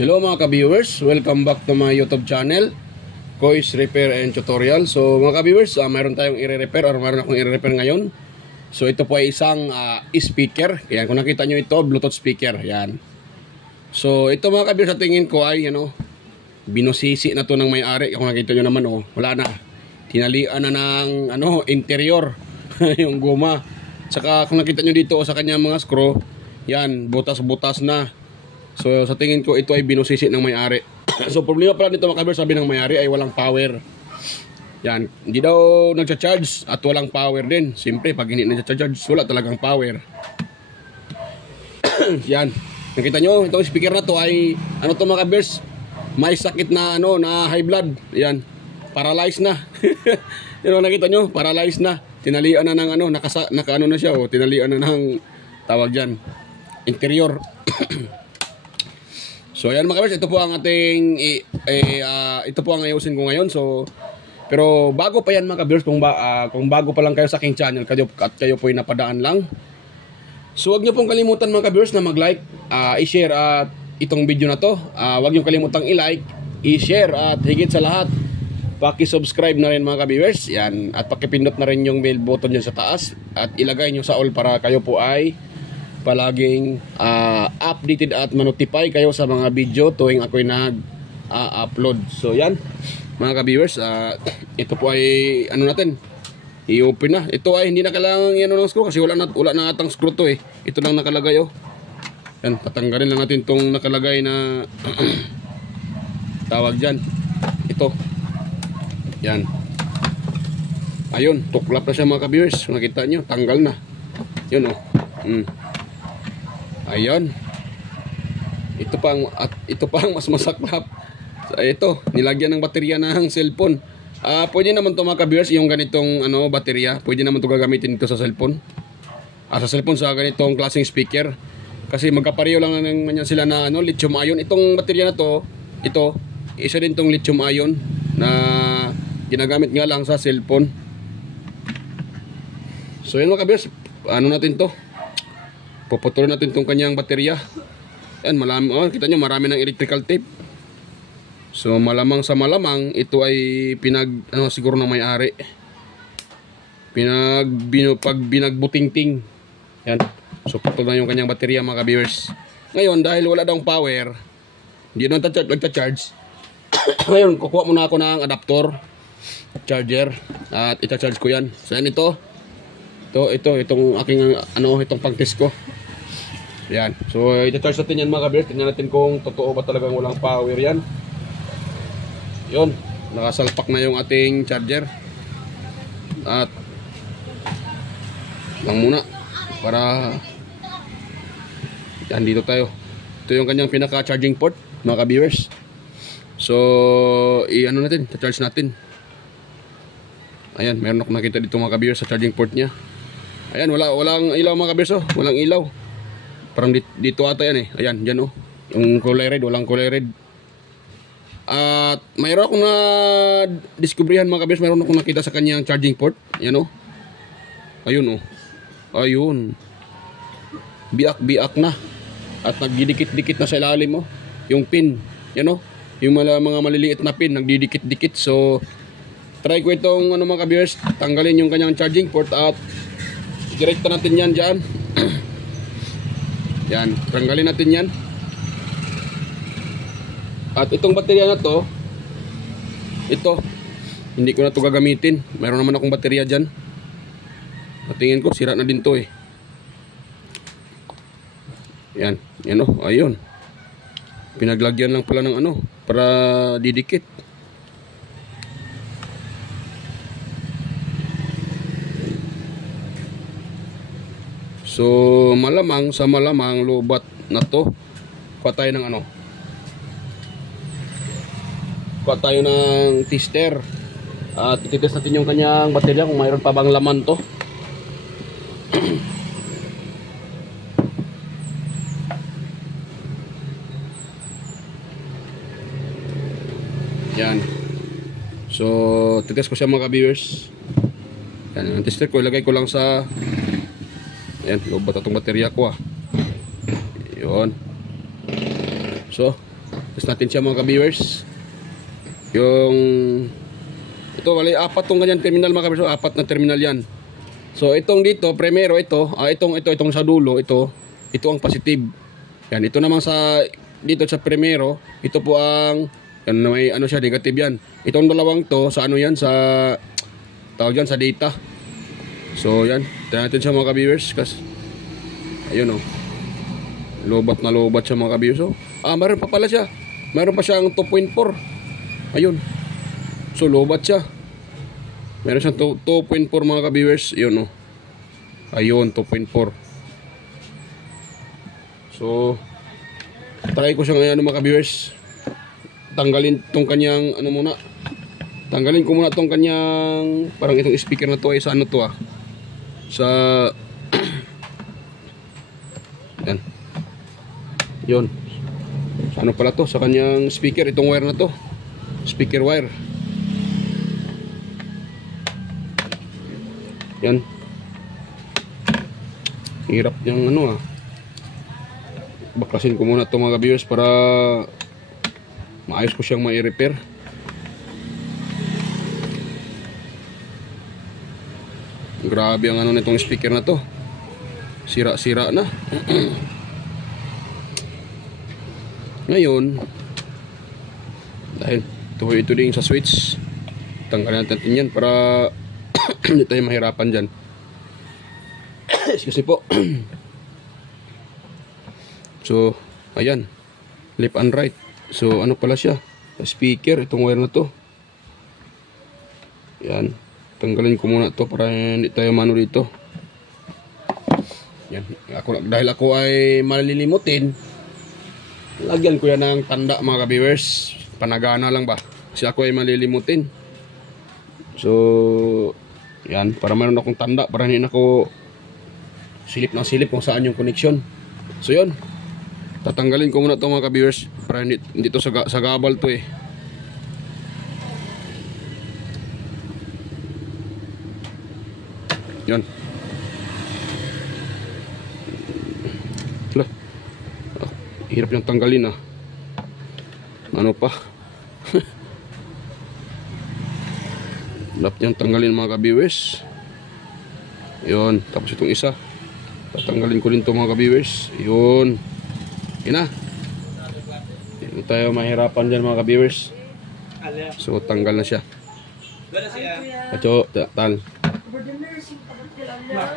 Hello mga ka-viewers, welcome back to my YouTube channel, Kois Repair and Tutorial. So mga ka-viewers, mayroon tayong i-repair or mayroon akong i-repair ngayon. So ito po ay isang speaker. Yan, kung nakita nyo ito, Bluetooth speaker. Yan. So ito mga ka-viewers, sa tingin ko ay binusisi na to ng may-ari. Kung nakita nyo naman, wala na. Tinalian na ng interior yung guma. Saka kung nakita nyo dito sa kanya mga screw, yan, butas-butas na. So sa tingin ko ito ay binusisi ng may-ari. So problema pala nito mga ka-viewers, sabi ng may-ari ay walang power. Yan, hindi daw nagcha-charge at walang power din. Siyempre pag hindi nagcha-charge, wala talagang power. Yan, nakita nyo, itong speaker na to ay to mga ka-viewers, may sakit na na high blood. Yan, paralyzed na. Yan, nakita nyo, paralyzed na. Tinalian na ng naka na siya, tinalian na ng tawag diyan, interior. So ayan mga ka-viewers, ito po ang ating ito po ang ayusin ko ngayon. So pero bago pa yan mga ka-viewers, kung bago pa lang kayo sa aking channel at kayo po ay napadaan lang, so huwag niyo pong kalimutan mga ka-viewers na mag-like, i-share at itong video na to. Huwag niyo kalimutang i-like, i-share at higit sa lahat, paki-subscribe na rin mga ka-viewers. Yan, at paki-pindot na rin yung bell button dyan sa taas at ilagay niyo sa all para kayo po ay palaging updated at manotify kayo sa mga video tuwing ako'y nag-upload. So yan mga ka-viewers, ito po ay natin i-open na. Ito ay hindi na kailangan ng screw kasi wala na atang screw to eh. Ito lang nakalagay Yan, tatanggalin lang natin tong nakalagay na tawag dyan, ito. Yan, ayun, tuklap na siya mga ka-viewers. Nakita nyo, tanggal na yun Ayun. Ito pang mas masaklap. Ito, nilagyan ng baterya ng cellphone. Pwede naman to mga ka-viewers, yung ganitong baterya, pwede naman to gagamitin dito sa cellphone. Sa cellphone sa ganitong klaseng speaker. Kasi magkapareho lang naman sila na lithium ion. Itong baterya na to, isa din tong lithium ion na ginagamit nga lang sa cellphone. So yun mga ka-viewers, natin to. Puputulin natin itong kanyang baterya. Yan, kita nyo marami ng electrical tape. So malamang sa malamang ito ay siguro ng may-ari. Pag binagbutingting. Yan. So putol na yung kanyang baterya mga ka-viewers. Ngayon dahil wala daw power, hindi na nagta-charge. Ngayon kukuha muna ako ng adapter, charger, at ita-charge ko yan. So yan itong aking itong pang-test ko. Yan. So ita-charge natin yan mga ka-viewers. Tingnan natin kung totoo ba talagang walang power yan. Yun, nakasalpak na yung ating charger. At lang muna para yan, dito tayo. Ito yung kanyang pinaka-charging port mga ka-viewers. So natin, ita-charge natin. Ayan, meron ako nakita dito mga ka-viewers sa charging port niya. Ayan, walang ilaw mga ka-viewers, walang ilaw. Parang dito ata yan eh. Ayan, dyan yung kulay red, walang kulay red. At mayroon akong na-discoveryhan mga ka-viewers, mayroon akong nakita sa kanyang charging port. Ayan ayun ayun. Biak-biak na. At nagdidikit-dikit na sa ilalim yung pin. Yan yung mga maliliit na pin, nagdidikit-dikit. So try ko itong mga ka-viewers, tanggalin yung kanyang charging port at direkta natin yan dyan. Yan, tanggalin natin yan. At itong baterya na to, hindi ko na to gagamitin. Mayroon naman akong baterya dyan. At tingin ko sira na din to eh. Yan, ayun. Pinaglagyan lang pala ng para didikit. So malamang sa malamang lubat na to. Kuha tayo ng kuha tayo ng tester. At ititest natin yung kanyang baterya kung mayroon pa bang laman to. Yan. So titest ko siya mga ka-viewers. Yan, ang tester ko ilagay ko lang sa ayan, lobat itong baterya ko Yun. So Test natin siya mga ka-viewers. Yung ito, wala 4 tong ganyan terminal mga ka-viewers. 4 na terminal yan. So itong dito, primero ito, itong sa dulo, ito ang positive. Yan, ito naman sa dito sa primero, ito po ang yan, may ano siya, negative yan. Itong dalawang to sa ano yan, sa tawag yan, sa data. So yan, tingnan natin siya mga ka-viewers. Ayun oh. Lobat na lobat siya mga ka-viewers. Oh. Meron pa pala siya. Meron pa siyang 2.4. Ayun. So lobat siya. Meron siyang 2.4 mga ka-viewers. Ayun oh. Ayun, 2.4. So try ko siyang ano mga ka-viewers. Tanggalin tong kanyang ano muna. Tanggalin ko muna tong kanyang parang itong speaker na to ay sa ano to sa yan. Yun. Sa ano pala to? Sa kanyang speaker, itong wire na to. Speaker wire. Yan. Hirap yung ano baklasin ko muna itong mga viewers para maayos ko siyang mai-repair. Grabe ang ano nitong speaker na to. Sira-sira na. Ngayon, dahil ito din sa switch, tanggalin natin yan para hindi tayo mahirapan dyan. Kasi po. So, ayan. Left and right. So, ano pala siya? Speaker, itong wire na to. Yan. Tanggalin ko muna to para hindi tayo mano dito. Yan. Dahil ako ay malilimutin, lagyan ko yan ng tanda mga ka-viewers. Panagana lang ba? Kasi ako ay malilimutin. So, yan. Para mayroon akong tanda. Para hindi ako silip ng silip kung saan yung connection. So, yun. Tatanggalin ko muna ito mga ka-viewers. Para hindi to sa gabal to eh. Yan. Hala. Hirap niyang tanggalin Ano pa? Hirap niyang tanggalin mga ka-viewers. Yun. Tapos itong isa. Tatanggalin ko rin ito mga ka-viewers. Yun. Yun na. Hindi tayo mahirapan dyan mga ka-viewers. So tanggal na siya. Acho, tal.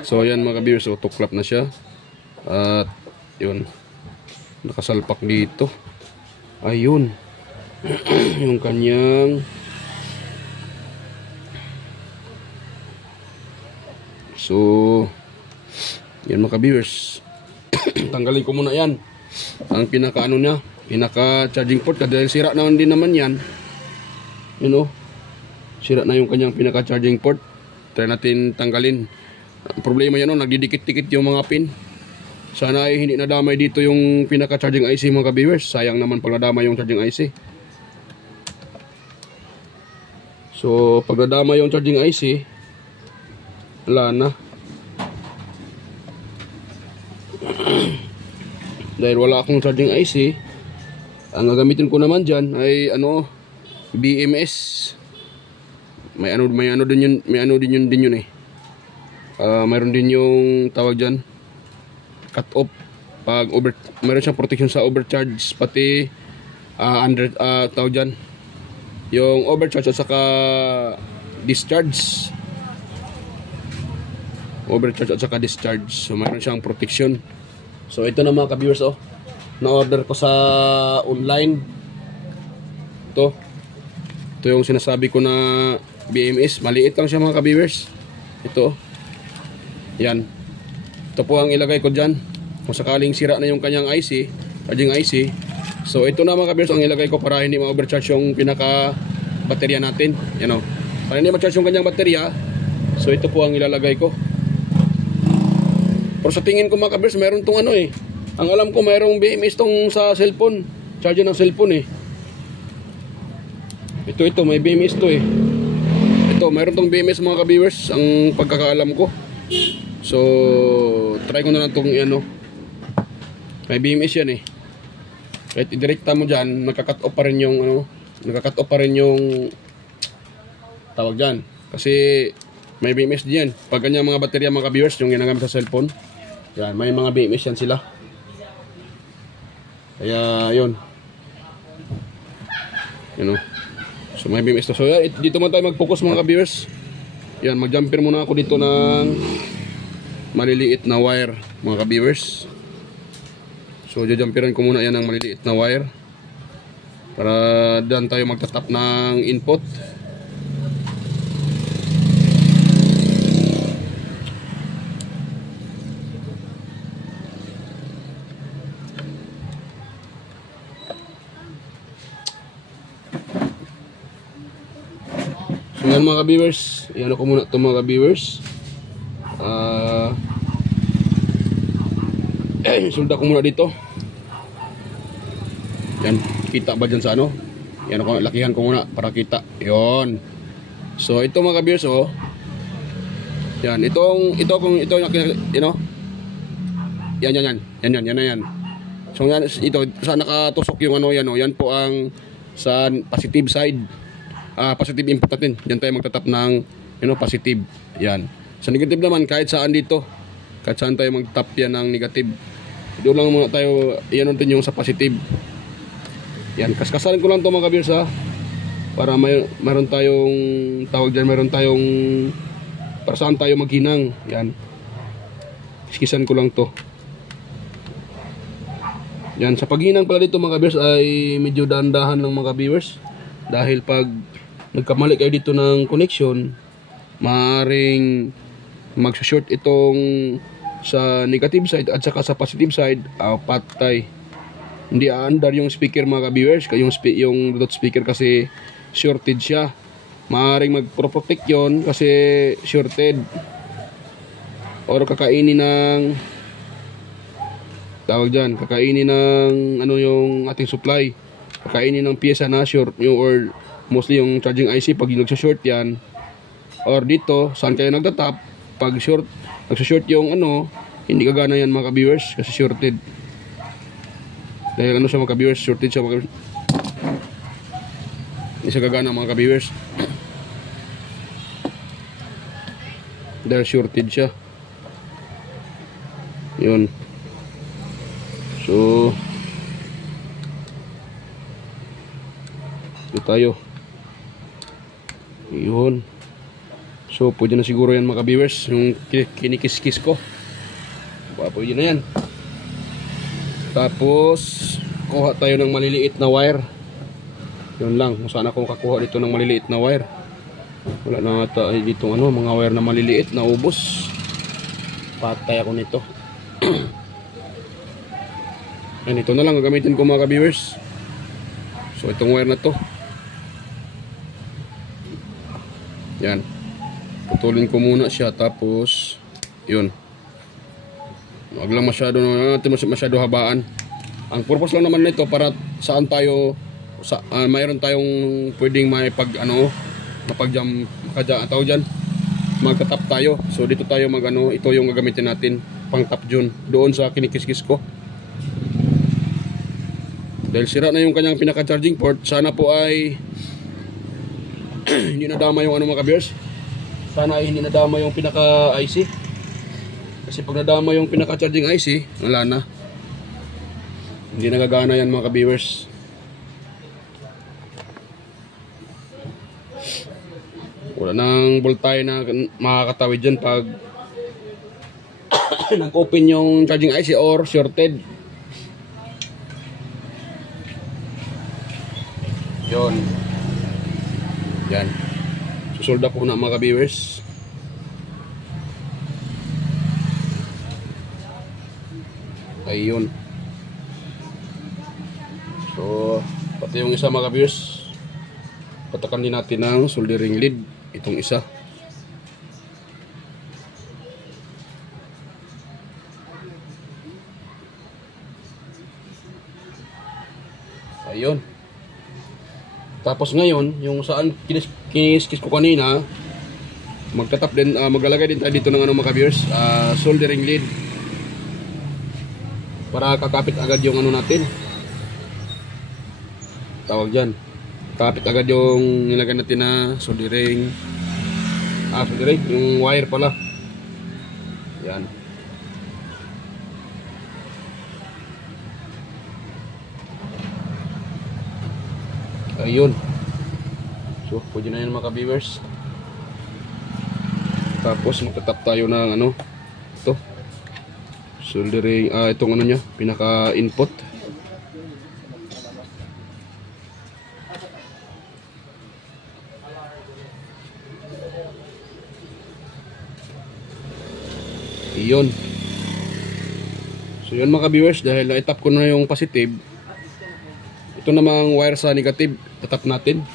So yan mga ka-viewers, so tuklap na siya. At yun, nakasalpak dito. Ayun. Yung kanyang so yan mga ka-viewers. Tanggalin ko muna yan. Ang pinaka ano niya, pinaka charging port, dahil sira naman din naman yan. You know, sira na yung kanyang pinaka charging port. Try natin tanggalin. Ang problema yan nagdidikit-dikit yung mga pin. Sana ay hindi nadamay dito yung pinaka charging IC mga ka-viewers. Sayang naman pag nadamay yung charging IC. So pag nadamay yung charging IC, wala na. Dahil wala akong charging IC, ang gagamitin ko naman dyan ay BMS. May ano din yun eh. Mayroon din yung tawag dyan, cut off. Pag mayroon siyang protection sa overcharge, pati tawag dyan, yung overcharge at saka discharge. Overcharge at saka discharge. So mayroon siyang protection. So ito na mga ka-viewers na-order ko sa online. Ito yung sinasabi ko na BMS. Maliit lang siya mga ka-viewers. Ito. Yan. Ito po ang ilagay ko dyan. Kung sakaling sira na yung kanyang IC, charging IC. So ito na mga ka-viewers ang ilagay ko para hindi ma-overcharge yung pinaka baterya natin. Yan o. Para hindi ma-charge yung kanyang baterya. So ito po ang ilalagay ko. Pero sa tingin ko mga ka-viewers, meron tong ang alam ko mayroong BMS tong sa cellphone. Charger ng cellphone eh. Ito may BMS to eh. Ito, mayroon tong BMS mga ka-viewers, ang pagkakaalam ko. So, try ko na lang tong may BMS yan eh. Kahit idirekta mo dyan, nagka-cut off pa rin yung ano, nagka-cut off pa rin yung tawag dyan. Kasi may BMS din yan. Pag ganyan mga baterya mga viewers, yung ginagamit sa cellphone, yan, may mga BMS yan sila. Kaya yun. You know. So may BMS to. So yan, dito man tayo mag-focus mga viewers. Yan, mag-jumper muna ako dito ng maliliit na wire mga viewers. So jumperan ko muna yan ng maliliit na wire para dyan tayo magtatap ng input. So yan mga viewers, iyan ko muna ito mga viewers. Sulda ko muna dito. Yan, kita ba dyan sa ano? Yan ako, lakihan ko muna para kita. Yon. So ito mga viewers, oh. Yan, ito you know. Yan. So yan, ito sa nakatusok yung ano yan, oh. Yan po ang sa positive side. Positive input natin. Diyan tayo magtatap ng positive. Yan. Sa negative naman kahit saan dito. Kahit saan tayo magtap yan ng negative. Doon lang muna tayo, iyan natin yung sa positive. Yan, kaskasarin ko lang ito mga viewers ha. Para mayroon tayong tawag dyan, mayroon tayong para saan tayo maghinang. Yan. Iskisan ko lang to. Yan, sa paghinang pala dito mga viewers ay medyo dahan-dahan lang mga viewers. Dahil pag nagkamali kayo dito ng connection, maaaring mag-short itong sa negative side at saka sa positive side, patay. Hindi aandar yung speaker mga viewers, yung Bluetooth speaker kasi shorted siya. Maaaring mag-protect yon kasi shorted. Or kakainin ng tawag dyan, kakainin ng ano yung ating supply. Kakainin ng pyesa na short, or mostly yung charging IC pag nagsa-short yan. Or dito, saan kayo nagtatap, pag nagsa-short yung ano, hindi gagana yan mga viewers kasi shorted. Dahil ano siya mga viewers, shorted siya mga viewers. Hindi siya gagana mga viewers. Dahil shorted siya. Yun. So ito tayo. Yun. So pwede na siguro yan mga viewers, yung kinikis-kis ko. Pwede na yan. Tapos kuha tayo ng maliliit na wire. Yun lang, kung saan ako kakuha dito ng maliliit na wire. Wala na ata dito mga wire na maliliit na ubos. Patay ako nito. Yan, ito na lang gagamitin ko mga viewers. So itong wire na to, yan, putulin ko muna siya. Tapos yun, wag lang masyado habaan. Ang purpose lang naman nito para saan tayo mayroon tayong pwedeng tawag dyan, magtatap tayo. So dito tayo ito yung gagamitin natin pang tap doon sa kinikis-kis ko. Dahil sira na yung kanyang pinaka-charging port, sana po ay hindi nadama yung mga viewers. Sana ay hindi nadama yung pinaka-IC. Kasi pag nadama yung pinaka-charging IC, wala na. Hindi nagagana yan mga viewers. Wala nang voltage na makakatawid dyan pag nag-open yung charging IC or shorted. Yun. Yan. Susolda ko na mga viewers. Ayun. So pati yung isa mga viewers, patakan din natin ng soldering lead itong isa. Ayun. Tapos ngayon, yung saan kinis-kis ko kanina, magtatap din, maglalagay din tayo dito ng mga viewers, soldering lead para kakapit agad yung natin, tawag dyan. Kapit agad yung nilagay natin na soldering. Soldering, yung wire pala. Yan. Ayun. So, pwede na yan mga ka-viewers. Tapos magtatap tayo ng ano, ito soldering, itong ano nya, pinaka input. Iyon. So yun mga viewers, dahil na-tap ko na yung positive, ito namang wire sa negative, tatap natin.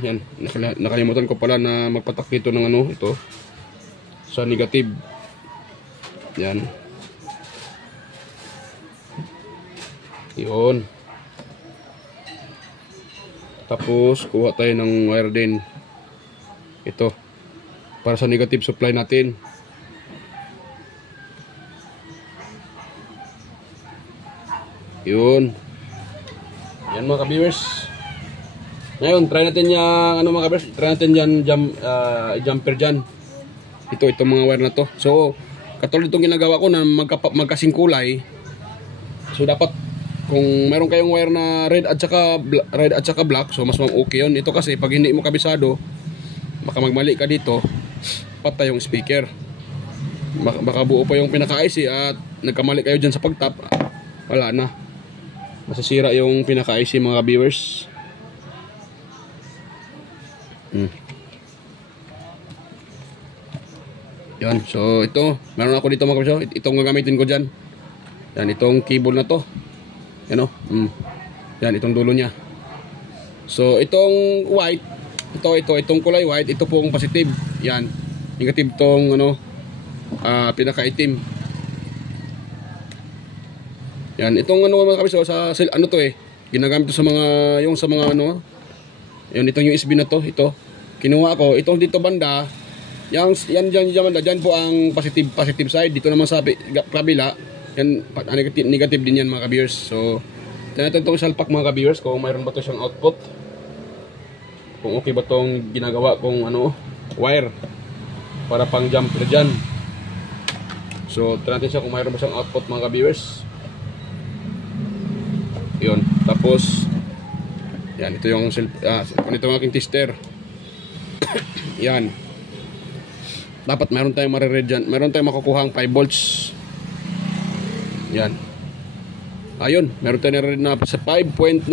Yan, nakalimutan ko pala na magpatak dito ng ano, ito sa negative. Yan. Yun. Tapos kuha tayo ng wire din, ito para sa negative supply natin. Yun. Yan mga ka-viewers. Ngayon, try natin yung ano mga ka-viewers, try natin dyan jumper dyan. Itong mga wire na to. So, katulad itong ginagawa ko na magkasing kulay. So, dapat kung meron kayong wire na red at saka black, so mas okay yun. Ito kasi pag hindi mo kabisado, baka magmali ka dito, patay yung speaker. Baka buo pa yung pinaka-IC at nagkamali kayo dyan sa pagtap, wala na. Masasira yung pinaka-IC mga viewers. Yan, so ito, meron ako dito mga viewers. Itong gagamitin ko dyan. Yan, itong cable na to. Yan o. Yan, itong dulo nya. So itong white, itong kulay white, ito pong positive. Yan, negative tong ano, pinaka-itim. Yan, itong ano mga kabis, sa ano to ginagamit to sa mga ano, yun, itong USB na to, ito. Kinuha ko, itong dito banda, yan dyan po ang positive side. Dito naman sa kabila, yan, negative din yan mga ka-viewers. So, natin itong salpak mga ka-viewers kung mayroon ba to siyang output. Kung okay ba tong ginagawa kong ano, wire para pang jumper dyan. So, natin siya kung mayroon ba siyang output mga ka-viewers. Yun, tapos yan, ito yung ito yung aking tester. Yan, dapat meron tayong mariread dyan, meron tayong makukuhang 5 volts. Yan, ayun, meron tayong mariread na sa 5.97,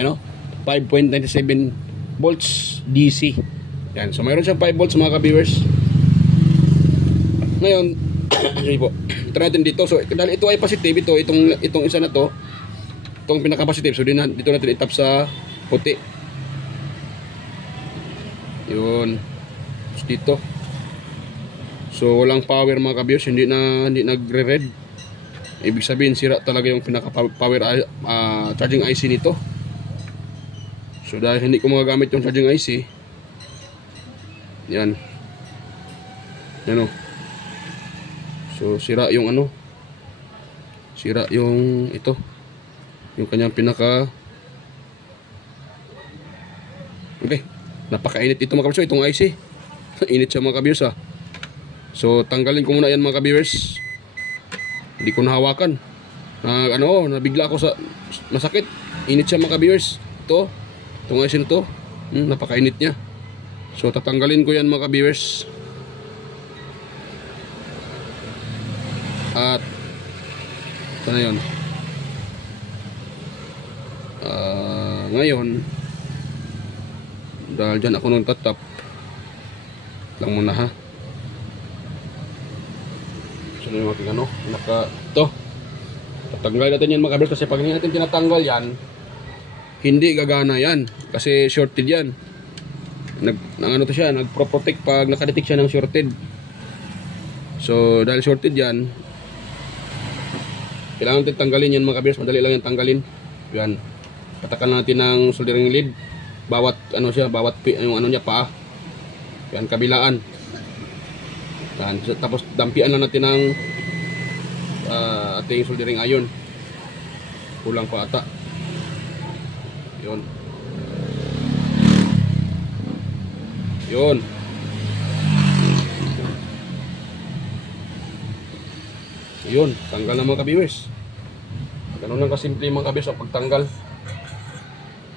yan o, 5.97 volts DC. Yan, so meron siyang 5 volts mga ka-viewers. Ngayon, sorry po, try natin dito. So dahil ito ay positive, itong isa na to, itong pinaka-positive, so dito natin itap sa puti. Yun. Tapos dito. So walang power mga ka-viewers, hindi nagre-red. Ibig sabihin sira talaga yung pinaka-power charging IC nito. So dahil hindi ko magagamit yung charging IC, yan. Yan o. So sira yung ano, sira yung ito, yung kanyang pinaka. Okay, napakainit ito mga ka-viewers, itong IC. Init siya mga ka-viewers ha. So tanggalin ko muna yan mga ka-viewers. Hindi ko nahawakan. Nabigla ako sa masakit. Init siya mga ka-viewers. Itong IC na to, napakainit niya. So tatanggalin ko yan mga ka-viewers. At ito na yun. Ngayon, dahil dyan ako nung tatap lang muna ha. So yung aking ano, ito, tatanggal natin yan mga ka-viewers, kasi pag hindi natin tinatanggal yan, hindi gagana yan kasi shorted yan. Ano to siya, nagpro-protect pag nakadetect siya ng shorted. So dahil shorted yan, kailangan natin tanggalin yan mga ka-viewers. Madali lang yan tanggalin. Yan, patakan natin ng soldering lead bawat ano siya, bawat yung ano niya paa. Yan, kabilaan. Yan, tapos dampian lang natin ng ating soldering iron. Kulang pa ata. Yun. Yun. Yun, tanggal na mga ka-viewers. Ganun lang kasimple mga ka-viewers ang pagtanggal.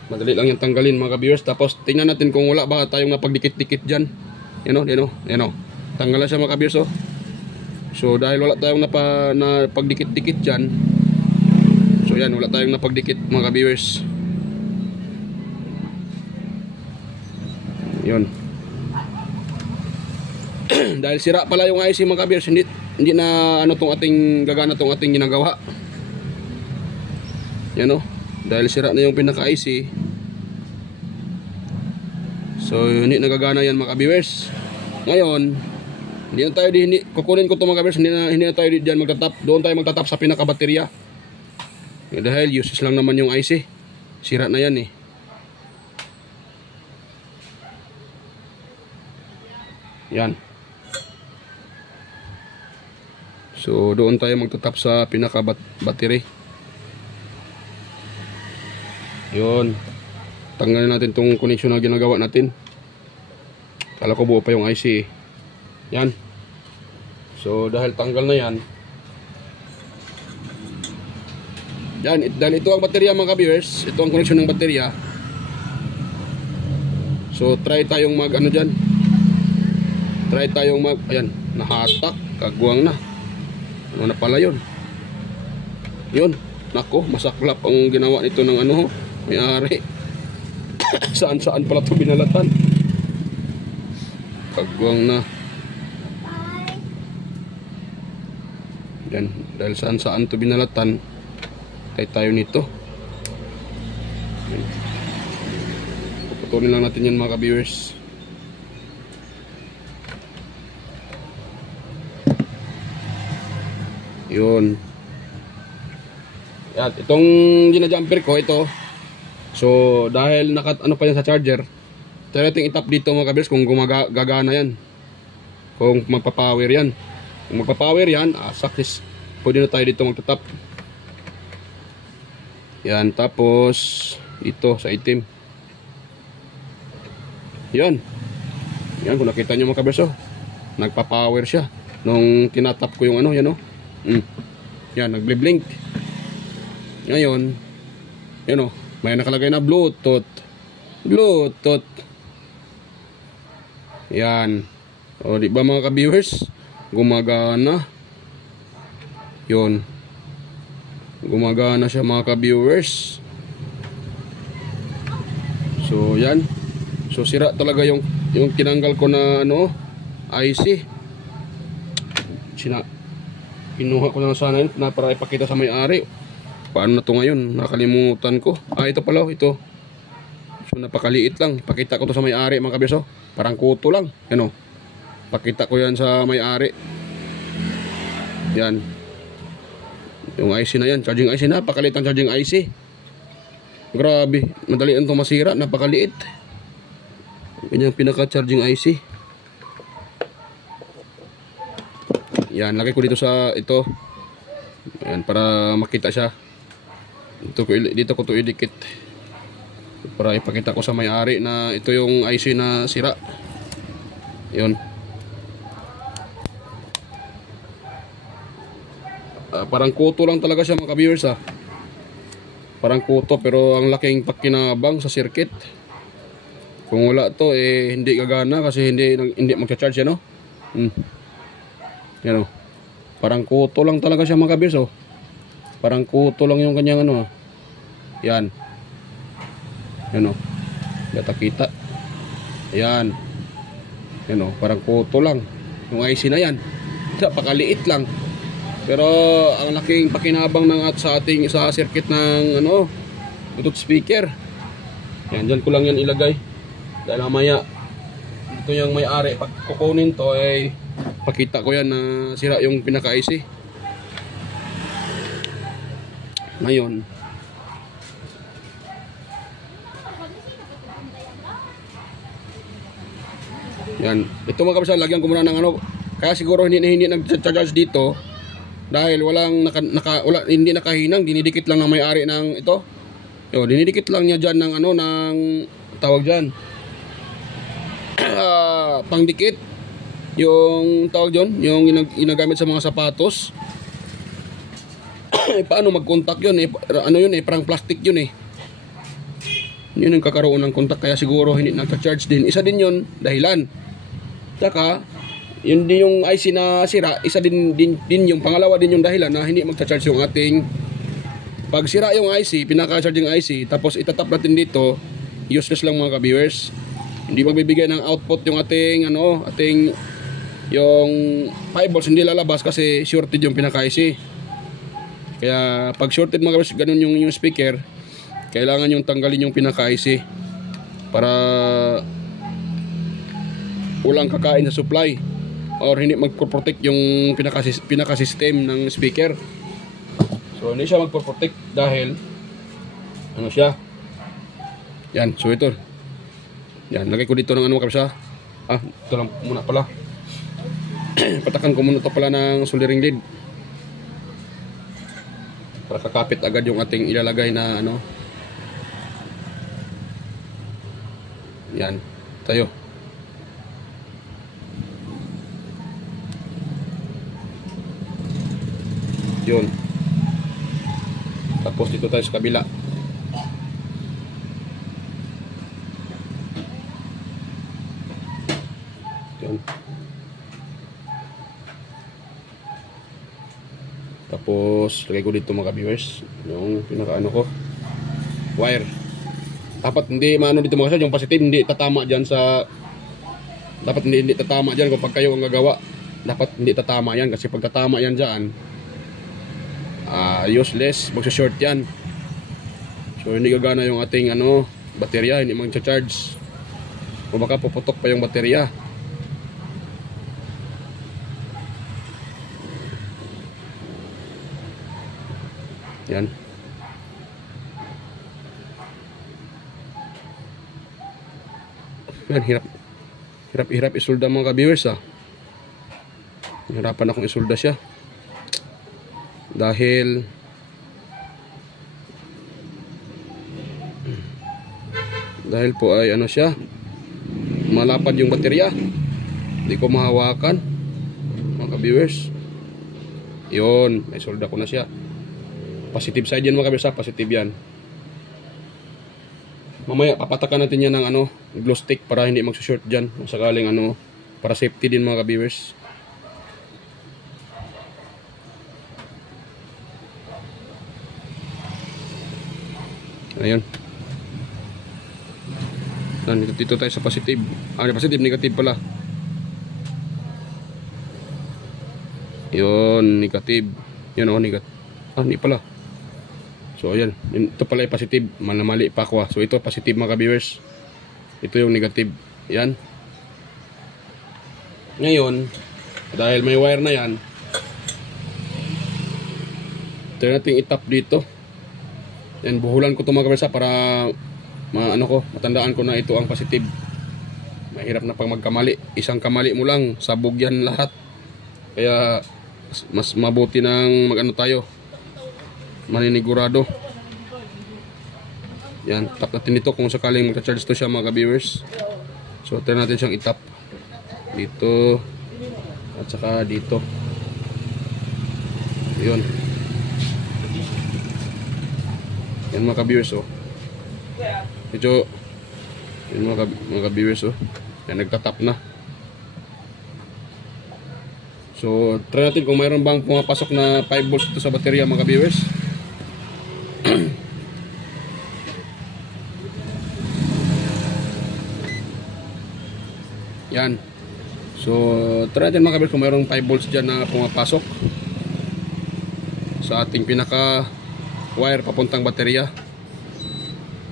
Madali lang yung tanggalin mga ka-viewers. Tapos tingnan natin kung wala ba tayong napagdikit-dikit dyan. Yan o, yan o, yan o. Tanggal na siya mga ka-viewers o. So dahil wala tayong napagdikit-dikit dyan. So yan, wala tayong napagdikit mga ka-viewers. Yun. Dahil sira pala yung IC mga ka-viewers, hindi na ano tong ating gagana tong ating ginagawa. Yan o. Dahil sira na yung pinaka-IC. So hindi nagagana yan mga ka-viewers. Ngayon, hindi na tayo kukunin ko to mga ka-viewers, hindi na tayo diyan magtatap. Doon tayo magtatap sa pinaka-baterya. Dahil useless lang naman yung IC. Sira na yan eh. Yan. So doon tayo magtatap sa pinaka-battery. Yun. Tanggalin natin tong connection na ginagawa natin. Kala ko buo pa yung IC eh. Yan. So dahil tanggal na yan. Yan, dahil ito ang baterya mga ka-viewers. Ito ang connection ng baterya. So try tayong mag ano dyan. Try tayong mag, ayan, nahatak, kagwang na. Ano na pala yun? Yun, nako, masaklap ang ginawa nito ng ano, may-ari. Saan-saan pala ito binalatan. Kagwang na. Yan, dahil saan-saan ito binalatan, kaya tayo nito. Puputulin lang natin yan mga ka-viewers. Yun. Yan, itong ginajumper ko ito. So dahil ano pa yan sa charger, try natin itap dito mga ka-viewers kung gagana yan. Kung magpa-power yan. Kung magpa-power yan, success. Pwede na tayo dito magtatap. Yan, tapos ito sa itim. Yan. Yan, kung nakita nyo mga ka-viewers, nagpa-power siya nung tinatap ko yung ano, yan o. Yan, nagble-blink. Ngayon, yan o, may nakalagay na Bluetooth. Bluetooth. Yan. O, di ba mga ka-viewers? Gumagana. Yun. Gumagana siya mga ka-viewers. So, yan. So, sira talaga yung tinanggal ko na ano, IC. Kinuha ko na sana yun na para ipakita sa may-ari. Paano na to ngayon? Nakalimutan ko. Ito pala, ito. So napakaliit lang. Pakita ko to sa may-ari mga kabiso. Parang kuto lang. Yan o. Pakita ko yan sa may-ari. Yan. Yung IC na yan. Charging IC. Napakaliit ang charging IC. Grabe. Madali ang masira. Napakaliit. Yan yung pinaka-charging IC. Yan, lagay ko dito sa ito. Yan, para makita siya. Dito ko to idikit. Para ipakita ko sa may-ari na ito yung IC na sira. Yun. Parang kuto lang talaga siya mga ka-viewers ha. Parang kuto pero ang laking pakinabang sa circuit. Kung wala to hindi gagana kasi hindi magcha-charge yan, no? Yan o. Parang kuto lang talaga siya mga ka-viewers, oh. Parang kuto lang yung kanyang ano. Yan. Yan o. Kita. Yan. Yan o. Parang kuto lang. Yung IC na yan. Napakaliit lang. Pero ang laking pakinabang ng sa circuit ng ano, Bluetooth speaker. Yan. Dyan ko lang yan ilagay. Dahil mamaya ito yung may-ari. Pag kukunin to pakita ko yan na sira yung pinaka-IC. Ngayon, yan. Ito mga kabisa, lagyan ko muna ng ano. Kaya siguro hindi nag-charge dito dahil hindi nakahinang, dinidikit lang ng may-ari ng ito. Yo, dinidikit lang niya diyan ng ano ng tawag diyan. Pangdikit. Yung tawag diyon, yung ginagamit sa mga sapatos. Paano mag-contact yun eh? Ano yun eh, parang plastic yun eh. Yun ang kakaroon ng contact, kaya siguro hindi nagka-charge din. Isa din yun, dahilan. Tsaka, yun din yung IC na sira, isa din yung pangalawa din yung dahilan na hindi magcha-charge yung ating pag sira yung IC, pinaka-charging IC, tapos itatap natin dito, useless lang mga ka-viewers. Hindi magbibigay ng output yung ating yung 5 volts hindi lalabas kasi shorted yung pinaka-IC. Kaya pag shorted mga ka-viewers, ganun yung speaker, kailangan yung tanggalin yung pinaka-IC para walang kakain sa supply or hindi magpo-protect yung pinaka-system ng speaker. So hindi siya magpo-protect dahil ano siya. Yan, so ito. Yan, lagay ko dito ng ano kabisa. Ito lang muna pala. Patakan ko muna ito pala ng soldering lead para kakapit agad yung ating ilalagay na ano. Yan, tayo. Yun. Tapos dito tayo sa kabila. Yun. Tapos lagay ko dito mga viewers yung pinaka-ano ko wire. Dapat hindi maano dito mga yung positive hindi tatama diyan sa dapat hindi tatama diyan kapag kayo ang gagawa. Dapat hindi tatama yan kasi pag tatama yan diyan useless, magsa-short yan. So hindi gagana yung ating ano baterya, hindi magcha-charge. O baka puputok pa yung baterya. Yan. Yan, hirap isulda mga ka-viewers hirapan akong isulda siya dahil po ay ano siya, malapad yung baterya, hindi ko mahawakan mga ka-viewers. Yun, may solda ko na siya. Positive side yan mga ka-viewers, positive yan. Mamaya papatakan natin yan ng ano, glue stick para hindi magsushort dyan kung sakaling ano, para safety din mga ka-viewers. Ayun. Dito tayo sa positive. Positive, negative pala. Yun, negative. Yun o, negative. Hindi pala. So, ayan. Ito pala yung positive. Mali pa ako. So, ito positive mga ka-viewers. Ito yung negative. Yan. Ngayon, dahil may wire na yan, ito natin itap dito. Yan, buhulan ko ito mga ka-viewers para matandaan ko na ito ang positive. Mahirap na pag magkamali. Isang kamali mo lang, sabog yan lahat. Kaya mas mabuti nang mag-ano tayo, maninigurado. Yan, tap natin ito kung sakaling magka-charge to siya mga ka-viewers. So try natin siyang itap dito at saka dito. Yun. Yan mga ka-viewers medyo yun mga ka-viewers yan, nagtatap na. So try natin kung mayroon bang pumapasok na 5 volts dito sa baterya mga ka-viewers. Yan. So try natin mga ka-viewers kung mayroong 5 volts dyan na pumapasok sa ating pinaka wire papuntang baterya.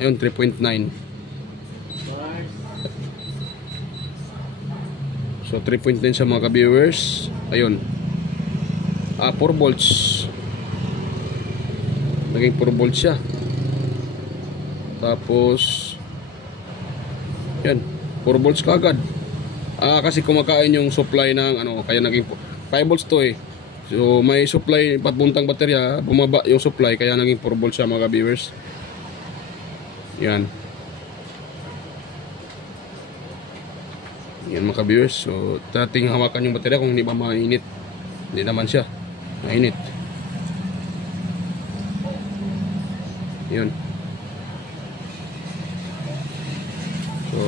Ayun, 3.9. So 3.9 sa mga ka-viewers. Ayun. 4 volts. Naging 4 volts siya. Tapos yan, 4 volts kaagad. Kasi kumakain yung supply ng ano, kaya naging 5 volts to eh. So may supply papuntang baterya, bumaba yung supply kaya naging 4 volts siya mga viewers. Yan. Yan mga ka-viewers. So, tating hawakan yung baterya kung hindi ba mainit. Hindi naman siya mainit. Yun. So,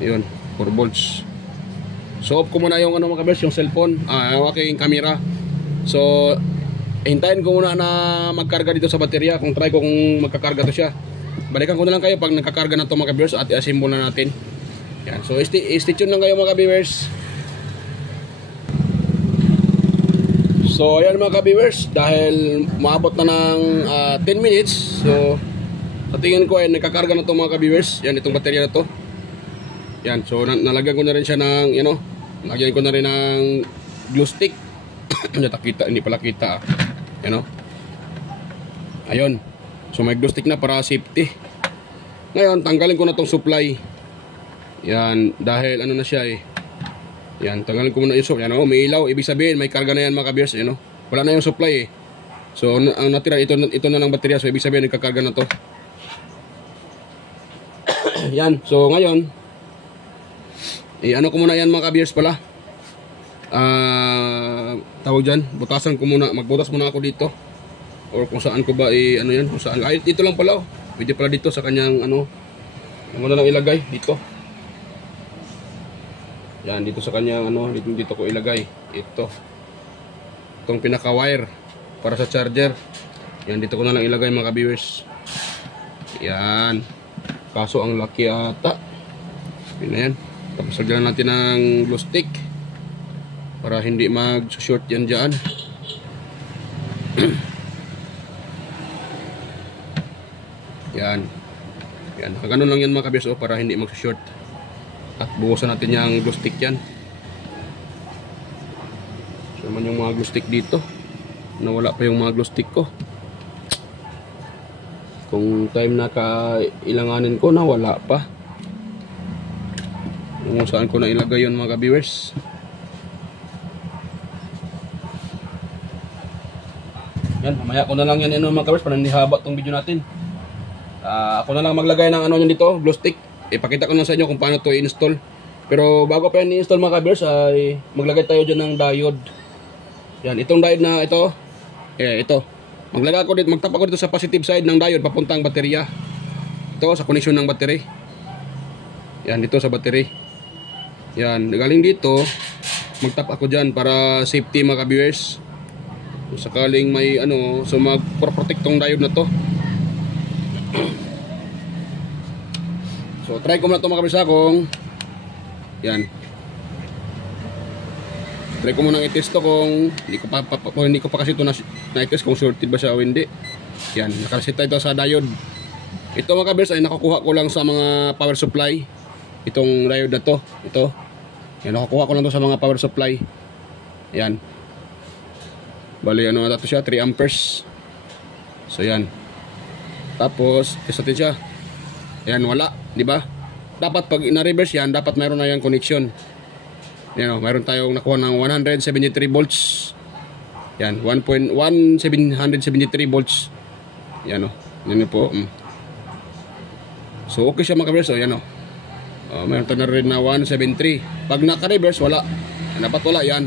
yun, 4 volts. So, off ko muna yung mga ka-viewers, yung cellphone, yung aking camera. So, hintayin ko muna na magkarga dito sa baterya. Kung try ko kung magkakarga to siya. Balikan ko na lang kayo pag nagkakarga na to mga ka-viewers at i-assemble na natin. Yan. So, stay tuned lang kayo mga ka-viewers. So, ayan mga ka-viewers, dahil maabot na ng 10 minutes. So, sa tingin ko ay nagkakarga na to mga ka-viewers. Yan, itong baterya na to. Yan, so nalagyan ko na rin siya ng, you know, lagyan ko na rin ng glue stick. Hindi pala kita. You know. Ayun. So may glue stick na para safety. Ngayon, tanggalin ko na tong supply. Yan, dahil ano na siya eh. Yan, tanggalin ko muna yung supply. Yan, oh, may ilaw. Ibig sabihin, may karga na yan mga ka-viewers, you know. Wala na yung supply eh. So, ang natira, ito na lang baterya. So, ibig sabihin, nagkakarga na to. Yan, so ngayon, ano ko muna yan mga ka-viewers pala. Tawag dyan, butasan ko muna. Magbutas muna ako dito. Or kung saan ko ba ano yan, kung saan. Ay, dito lang pala. Pwede pala dito sa kanyang ano na lang ilagay dito. Yan, dito sa kanyang ano, dito ko ilagay. Itong pinaka wire para sa charger. Yan, dito ko na lang ilagay mga ka-viewers. Yan. Kaso ang laki ata. Yun na yan. Tapos lagyan natin ng glue stick para hindi mag-short yan dyan. Yan. Yan. Ganun lang yan mga ka-viewers para hindi mag-short. At buhusan natin yung glue stick yan. So naman yung mga glue stick dito. Nawala pa yung mga glue stick ko. Kung time na kailanganin ko, nawala pa. Kung saan ko na ilagay yun mga ka-viewers. Yan, mamaya ko na lang yan mga ka-viewers para hindi haba tong video natin. Ako na lang maglagay ng ano nyo dito, glue stick. Ipakita ko lang sa inyo kung paano to i-install. Pero bago pa yan i-install mga ka-viewers ay maglagay tayo dyan ng diode. Yan, itong diode na ito. Ito. Maglagay ako dito, magtap ako dito sa positive side ng diode papuntang baterya. Ito sa connection ng battery. Yan, dito sa battery. Yan, galing dito, magtap ako dyan para safety mga ka-viewers. Kung sakaling may ano, so mag-protect tong diode na to. So try ko muna ito mga ka-viewers kung yan. Try ko muna i-test to kung hindi ko pa kasi ito na-test kung shorted ba siya o hindi. Yan, nakareseta ito sa diode. Ito mga ka-viewers ay nakukuha ko lang sa mga power supply. Itong diode na to, ito. Yan, nakukuha ko lang to sa mga power supply. Yan. Bali, ano na to siya, 3 amperes. So, yan. Tapos, test natin siya. Yan, wala, di ba? Dapat pag na-reverse yan, dapat mayroon na yung connection. Yan, mayroon tayong nakuha ng 173 volts. Yan, 1.1773 volts. Yan, yan po. So, okay siya mga ka-viewers. So, yan, mayroon tayo na rin na 173. Pag naka-reverse, wala. Dapat wala yan.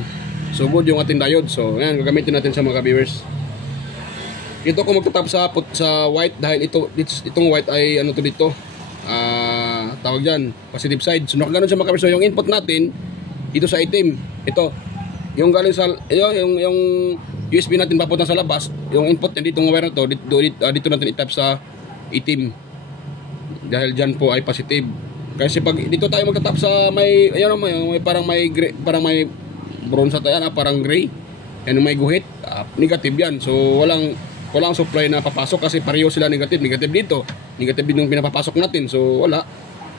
So good yung ating diode. So yan, gagamitin natin sa mga ka-viewers. Ito ko magtatap sa white dahil itong white ay ano to dito. Tawag dyan, positive side. So nakaganon siya mga ka-viewers. So yung input natin dito sa itim. Ito. Yung galing sa yung USB natin papunta sa labas. Yung input niya ditong wire na to, dito natin itap sa itim. Dahil dyan po ay positive. Kasi pag dito tayo magtatap sa may parang may bronze tayo parang gray. Yan may guhit, negative yan. So walang supply na papasok kasi pareho sila negative dito. Negative din yung pinapapasok natin. So wala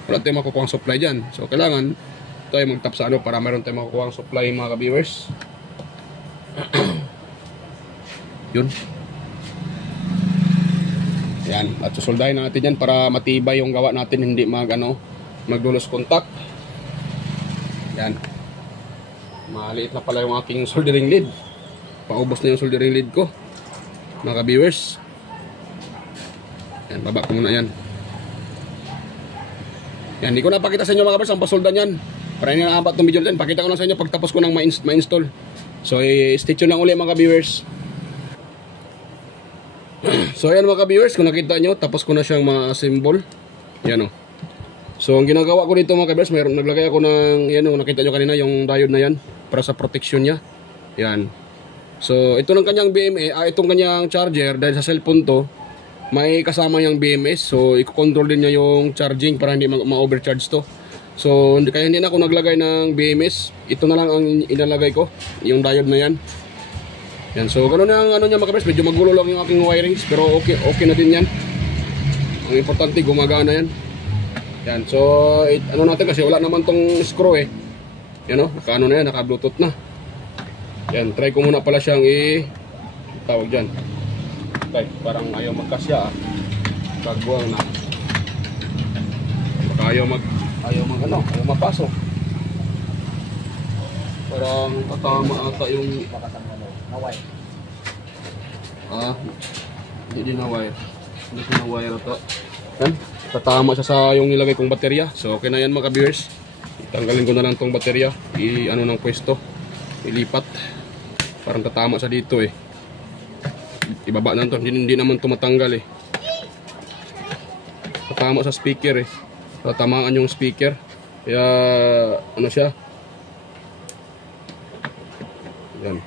tayong makukuha ang supply diyan. So kailangan tayo magtap sa para meron tayong makukuha ang supply mga ka-viewers. Yun. Yan, at susoldahin natin yan para matibay yung gawa natin, hindi magdulos contact. Yan. Maliit na pala yung aking soldering lead. Paubos na yung soldering lead ko, mga ka-viewers. Yan, baba ko muna yan. Yan, hindi ko napakita sa inyo mga ka-viewers ang pasolda niyan. Para hindi nakabat ng video din. Pakita ko lang sa inyo pagtapos ko ng ma-install. So, stay tuned lang ulit mga ka-viewers. So, ayan mga ka-viewers, kung nakita nyo, tapos ko na siyang ma-assemble. Yan o. So, ang ginagawa ko dito mga ka-viewers, naglagay ako ng, yan o, nakita nyo kanina yung diode na yan, para sa protection niya. Yan. So, ito ng kanyang BMS, itong kanyang charger, dahil sa cellphone to, may kasama yung BMS. So, i-control din niya yung charging para hindi ma-overcharge to. So, kaya hindi na ako naglagay ng BMS. Ito na lang ang inalagay ko, yung diode na yan. Yan, so ganoon ang ano niya mga ka-viewers, medyo magulo lang yung aking wirings, pero okay na din yan. Ang importante, gumagana yan. Yan, so ano natin kasi wala naman tong screw eh. Yan o, naka-ano na yan, naka-bluetooth na. Yan, try ko muna pala siyang tawag dyan. Okay, parang ayaw magkasya ah. Kagwang na. Baka ayaw mapasok. Parang tatama ata yung naway. Hindi din na wire. Hindi ko na wire ito. Yan, tatama siya sa yung nilagay kong baterya. So okay na yan mga ka-viewers. Tanggalin ko na lang tong baterya. Ano ng pwesto. Ilipat. Parang tatama siya dito eh. Ibaba na ito. Hindi naman ito matanggal eh. Tatama sa speaker eh. Tatamaan yung speaker. Kaya ano siya. Yan.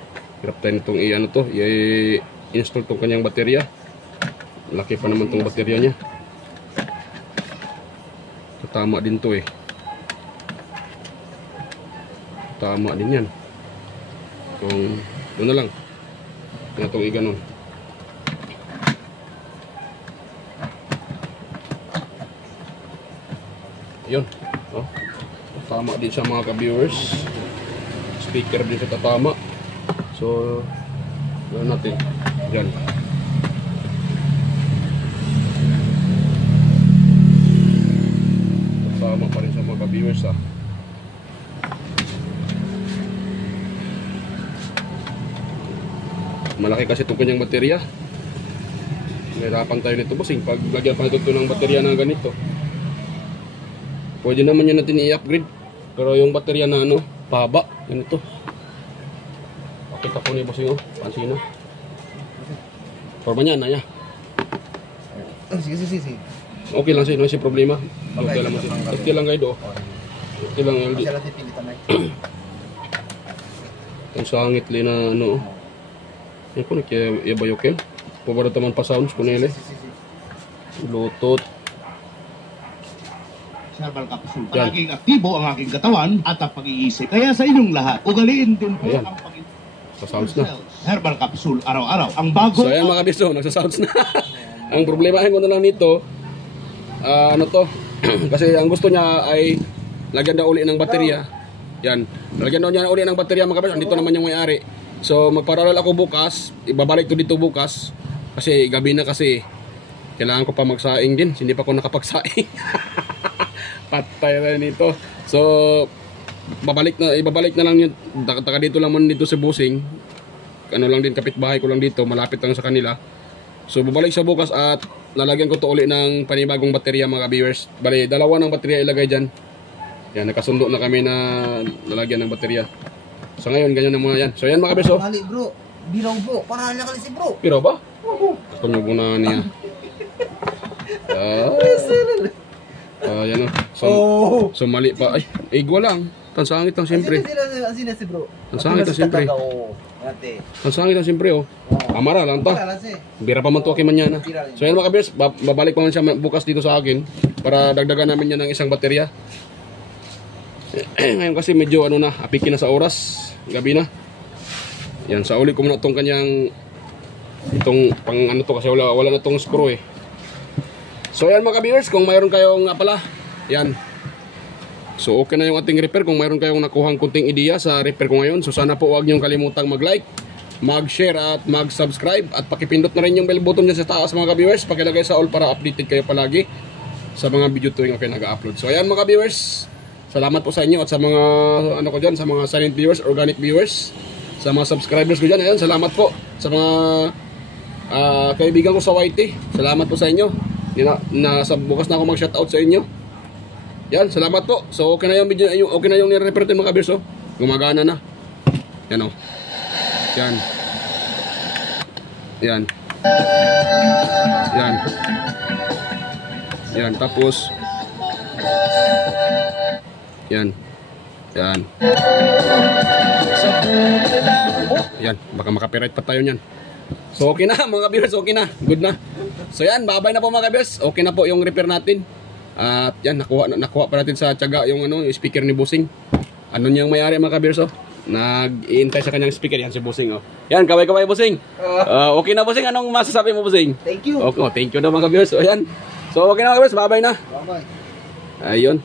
Hirap tayo nitong i-install itong kanyang baterya. Laki pa naman itong baterya niya. Tama din to eh. Tama din yan. Kung ano lang. Yan itong i-ganon. Yun. Oh. Tama din siya mga ka-viewers. Speaker din siya tatama. So, gawin natin. Yan. Tatama pa rin sa mga ka-viewers ha. Malaki kasi itong kanyang baterya. Nahirapan tayo nito bossing. Pag lagyan pa ito ng baterya na ganito. Pwede naman yan natin i-upgrade. Pero yung baterya na ano, pahaba. Ganito. Pakita ko ni bossing oh. Pansin na. Forma niya, naya. Sige. Okay lang siya, no si problema. Okay lang siya. Okay lang kayo do. Okay lang LD. Ang sangit li na ano. Yan ko nagkiyabayokin. Pabara taman pa sounds ko nila. Bluetooth. Herbal Capsule. Palaging aktibo ang aking katawan at ang pag-iisip. Kaya sa inyong lahat, ugaliin din po ang pag-iisip. Sa-sounds na. Herbal Capsule, araw-araw. Ang bago. So ayan mga kabiso, nagsa-sounds na. Ang problemahin ko na lang nito, ano to, kasi ang gusto niya ay lagyan daw uli ng baterya. Yan, lagyan daw niya uli ng baterya mga kabiso. Dito naman yung may-ari. So magparalal ako bukas, ibabalik to dito bukas. Kasi gabi na kasi, kailangan ko pa magsaing din. Hindi pa ako nakapagsaing. Patay na nito. So ibabalik na lang yun. Taka dito lang man dito sa busing. Ano lang din, kapitbahay ko lang dito, malapit lang sa kanila. So babalik sa bukas at lalagyan ko to uli ng panibagong baterya mga viewers. Bali, dalawa ng baterya ilagay dyan. Yan, nakasundo na kami na lalagyan ng baterya. So ngayon, ganyan na muna yan. So yan mga beso. Mali bro, biraw bro, para nakali si bro. Pero ba? Gusto nyo muna niya. Yan o. So mali pa. Ay, igwa lang. Tansangit lang siyempre. Sino si bro? Tansangit lang siyempre. Tansangit lang siyempre oh. Amara lang to. Bira pa man to manyana. So yan mga kabers, babalik pa man siya bukas dito sa akin para dagdagan namin yan ng isang baterya. Ngayon kasi medyo ano na, apikin na sa oras. Gabi na. Yan, sa uli ko muna itong kanyang itong pang ano to kasi wala na itong screw eh. So yan mga viewers, kung mayroon kayong pala, yan. So okay na yung ating repair. Kung mayroon kayong nakuhang kunting ideya sa repair ko ngayon, so sana po huwag niyong kalimutang mag-like, mag-share at mag-subscribe. At pakipindot na rin yung bell button dyan sa taas mga viewers. Pakilagay sa all para updated kayo palagi sa mga video tuwing ako nag-upload. So ayan mga viewers, Salamat po sa inyo at sa mga ano ko diyan, sa mga silent viewers, organic viewers, sa mga subscribers ko diyan. Ayan, salamat po sa mga kaibigan ko sa YT. Salamat po sa inyo. Sa bukas na ako mag-shoutout sa inyo. Yan, salamat po. So okay na yung video, okay na yung ni-refer mga kabiyers, oh. Gumagana na. Yan, oh. Yan. Yan. Yan. Yan, tapos yan. Yan. Yan, baka makapiright pa tayo niyan. So okay na mga viewers, okay na. Good na. So yan, babay na po mga viewers. Okay na po yung repair natin. At yan, nakuha pa natin sa tiyaga yung yung speaker ni Busing. Ano niyang may-ari mga viewers, oh. Nag-iintay sa kanyang speaker. Yan si Busing, oh. Yan, kaway-kaway Busing. Okay na Busing, anong masasabi mo Busing? Thank you. Okay, thank you na mga viewers. So yan. So okay na mga viewers, babay na. Bye-bye. Ayun.